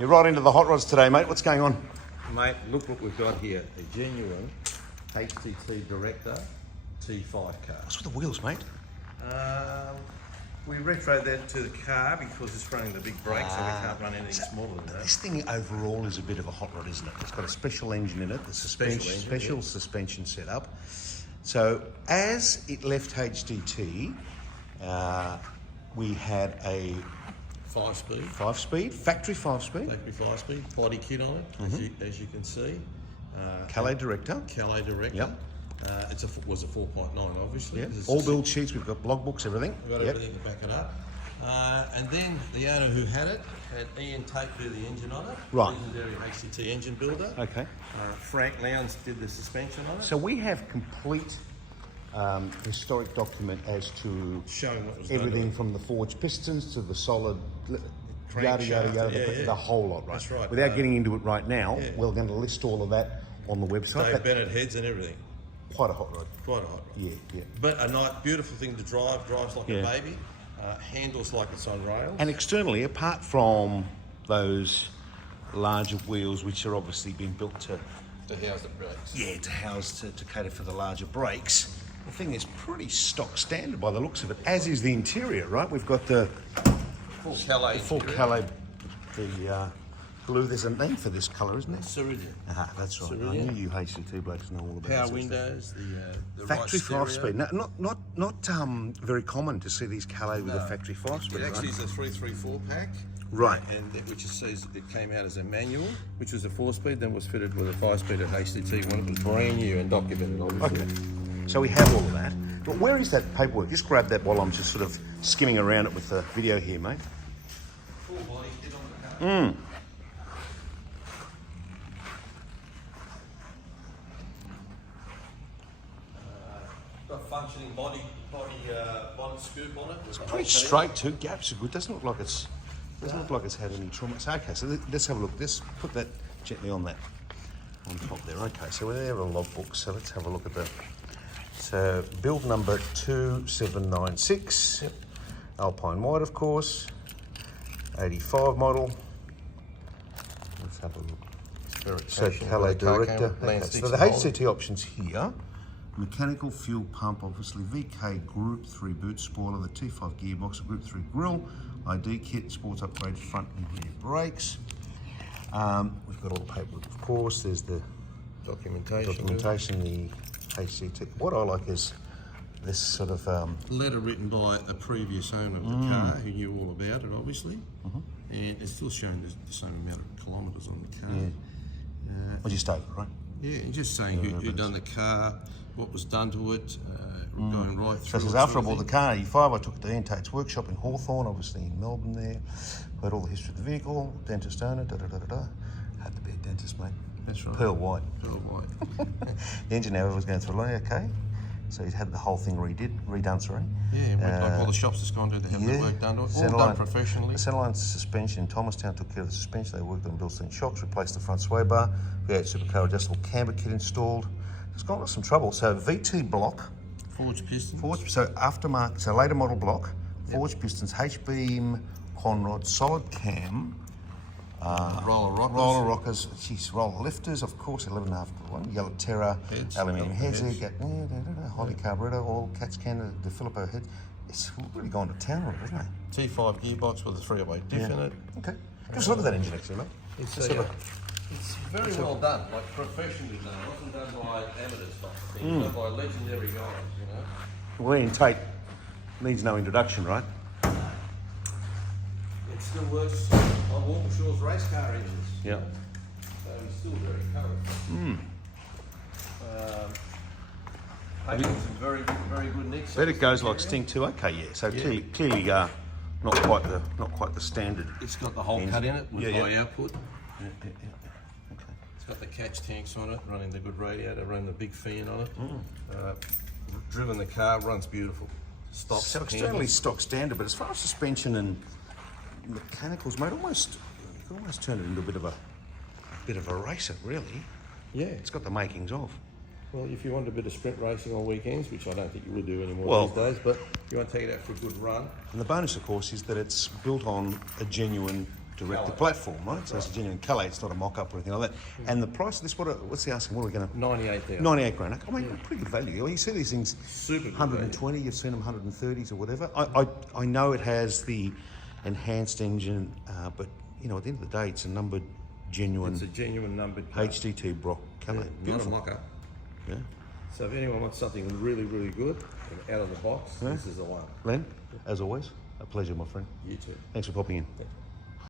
You're right into the hot rods today, mate. What's going on? Mate, look what we've got here. A genuine HDT Director T5 car. What's with the wheels, mate? We retroed that to the car because it's running the big brakes, so we can't run anything smaller than that. This thing overall is a bit of a hot rod, isn't it? It's got a special engine in it, the special suspension setup. So as it left HDT, we had a 5-speed. 5-speed, factory 5-speed. Factory 5-speed, body kit on it, as you can see. Calais Director. Calais Director. Yep. It was a 4.9, obviously. Yep. All build sheets, we've got blog books, everything. We've got everything to back it up. And then the owner who had it had Ian Tate do the engine on it. Right. Legendary HDT engine builder. Okay. Frank Lowndes did the suspension on it. So we have complete historic document as to Showing what was everything done from the forged pistons to the solid Crank yada, shaft, the whole lot, right? That's right. Without getting into it right now, we're going to list all of that on the website. Dave Bennett heads and everything. Quite a hot rod. Quite a hot rod. Yeah, yeah. But a nice, beautiful thing to drive. Drives like a baby. Handles like it's on rails. And externally, apart from those larger wheels, which are obviously being built to house the brakes. Yeah, to house to cater for the larger brakes. The thing is pretty stock standard by the looks of it, as is the interior, right? We've got the Full Calais. full Calais, the blue. There's a name for this colour, isn't there? Cerulean. That's right. Cerulean. I knew you HDT blokes know all about Power this. windows. The Factory right 5-speed. No, not very common to see these Calais with a factory 5-speed. It actually is a 334 pack. Right. And which says it came out as a manual, which was a 4-speed, then was fitted with a 5-speed at HDT when it was brand new and documented, obviously. Okay. So we have all of that. But where is that paperwork? Just grab that while I'm just sort of skimming around it with the video here, mate. Full body kit on the car. Got functioning body scoop on it. It's pretty straight too. Gaps are good. Doesn't look like it's had any trauma. So okay, so let's have a look. Let's put that gently on top there. Okay, so we have a logbook. So let's have a look at that. So build number 2796. Yep. Alpine white, of course. 85 model. Let's have a look. So Calais Director. Okay, so the HCT options here. Mechanical fuel pump, obviously, VK Group 3 boot spoiler, the T5 gearbox, Group 3 grill, ID kit, sports upgrade front and rear brakes. We've got all the paperwork, of course. There's the documentation, the HCT. What I like is this sort of letter written by a previous owner of the car who knew all about it, obviously, and it's still showing the same amount of kilometres on the car. well, just over, right? Yeah, and just saying who done the car, what was done to it, going right So through. it says, after I bought the car in 85, I took it to Ian Tate's workshop in Hawthorne, obviously in Melbourne there. Heard all the history of the vehicle, dentist owner, Had to be a dentist, mate. That's right. Pearl white. Pearl white. The engine, however, was going through a loan, okay. So he's had the whole thing redone, sorry. Yeah, like all the shops that's gone to, they have the work done to it. All done professionally. The centerline suspension in Thomastown took care of the suspension. They worked on built-in shocks, replaced the front sway bar. V8 supercar adjustable camber kit installed. It's gone with some trouble. So VT block. Forged pistons. So aftermarket, so later model block. Forged pistons, H-beam, conrod, solid cam. Roller rockers, geez, roller lifters, of course, 11.5 to 1. Yellow Terra, aluminium heads, Holly carburetor, all Cats Canada, the Filippo head. It's really gone to town on it, hasn't it? T5 gearbox with a 308 diff in it. Okay. Just look at that engine actually, mate. It's very well done, like professionally done. It wasn't done by amateurs, done by legendary guys, you know. Well, Ian Tate needs no introduction, right? It still works on Walkershaw's race car engines. Yeah. So it's still very current. Taking some very good nicks. Bet it goes like Sting too. Okay, yeah. So clearly, not quite the standard. It's got the hole cut in it with high output. Okay. It's got the catch tanks on it, running the good radiator, running the big fan on it. Driven the car, runs beautiful. Stops. So externally stock standard, but as far as suspension and mechanicals, mate, you could almost turn it into a bit of a racer, really. Yeah. It's got the makings of. Well, if you want a bit of sprint racing on weekends, which I don't think you would do anymore these days, but you want to take it out for a good run. And the bonus, of course, is that it's built on a genuine director Calais. platform, right? So it's a genuine Calais. It's not a mock-up or anything like that. And the price of this, what's the asking? What are we going to? 98,000. 98 grand. I mean, pretty good value. You see these things, Super good 120. You've seen them 130s or whatever. I know it has the enhanced engine, but you know, at the end of the day, it's a numbered, genuine. It's a genuine numbered car. HDT Brock Calais. Not a Beautiful. mock-up. Yeah. So if anyone wants something really, really good and out of the box, this is the one. Len, as always, a pleasure, my friend. You too. Thanks for popping in.